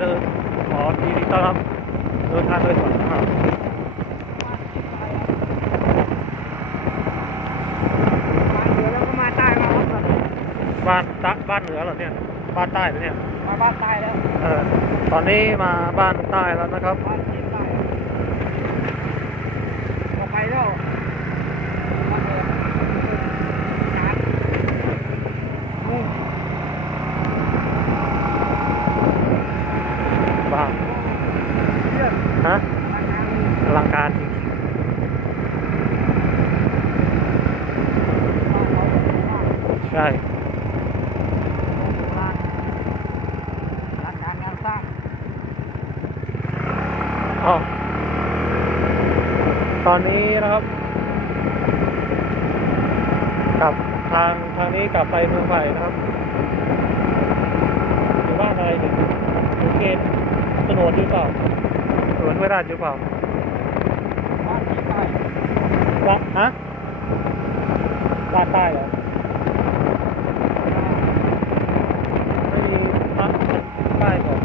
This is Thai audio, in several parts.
เดินขอทีนี้ต้อนรับเดินทางโดยสวัสดิภาพเดี๋ยวเราก็มาใต้มาครับบ้านตะบ้านเหนือเหรอเนี่ย บ้านใต้เหรอเนี่ย มาบ้านใต้แล้ว เออ ตอนนี้มาบ้านใต้แล้วนะครับ บ้านเชียงใต้ออกไปแล้วบ้านเหนือจานอืม บ้าน เยี่ยม ฮะ บ้านทาง อ ลังการจริงบ้านเขาบ้านๆใช่ร้านร้านการงานสร้างอ๋อตอนนี้นะครับกลับทางทางนี้กลับไปเมืองใหม่นะครับอยู่บ้านอะไรเนี่ยโอเคสนวนหรือเปล่าสนวนห้วยราชหรือเปล่า บ้านเชียงใต้ บ้าน ฮะบ้านใต้เหรอไม่มีบ้านใต้ก่อน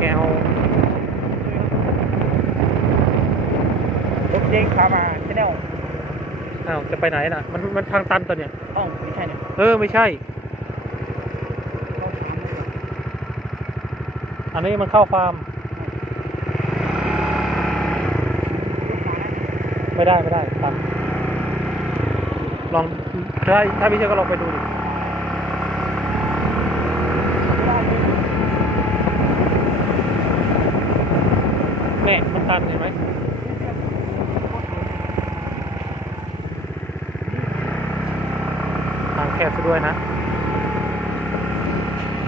แกวรถเจ๊งพามาจะได้ออกอ้าวจะไปไหนน่ะ มันมันทางตันตัวเนี่ยห้องไม่ใช่เนี่ย เออ ไม่ใช่ เขาถาม อันนี้มันเข้าฟาร์ม ไม่ได้ไม่ได้ตันลองถ้าถ้าไม่เชื่อก็ลองไปดูดิแม่มันตันเห็นไหมทางแคบซะด้วยนะ